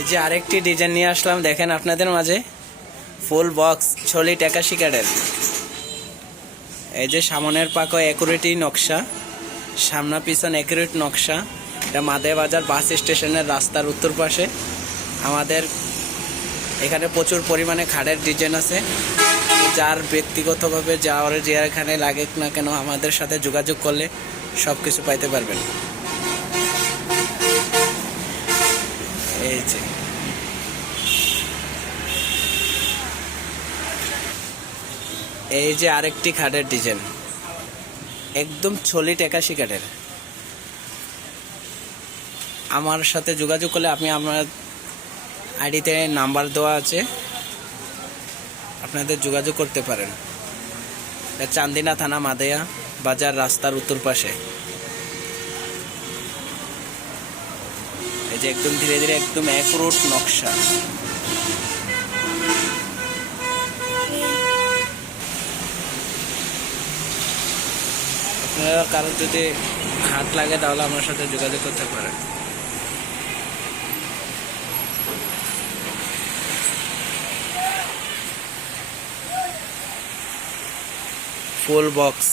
এই যে আরেকটি ডিজাইন নিয়ে আসলাম, দেখেন আপনাদের মাঝে ফুল বক্স সলিড 81 ক্যারেট। এই যে সামনের পাকো অ্যাকুরেটই নকশা, সামনা পিছন অ্যাকুরেট নকশা। এটা মাদে বাজার বাস স্টেশনের রাস্তার উত্তর পাশে। আমাদের এখানে প্রচুর পরিমাণে খাটের ডিজাইন আছে। যার ব্যক্তিগতভাবে যাওয়ার যে এখানে লাগে না কেন আমাদের সাথে যোগাযোগ করলে সব কিছু পাইতে পারবেন। এই যে এই যে আরেকটি খাটের ডিজাইন, একদম সলিড 81 কাঠের। আমার সাথে যোগাযোগ করলে আপনি আমার আইডিতে নাম্বার দেওয়া আছে, আপনাদের যোগাযোগ করতে পারেন। চান্দিনা থানা মাদেয়া বাজার রাস্তার উত্তর পাশে। এই যে একদম ধীরে ধীরে একদম অ্যাকুরেট নকশা। আপনারা কারোর যদি হাত লাগে তাহলে আমার সাথে যোগাযোগ করতে পারেন। Full box.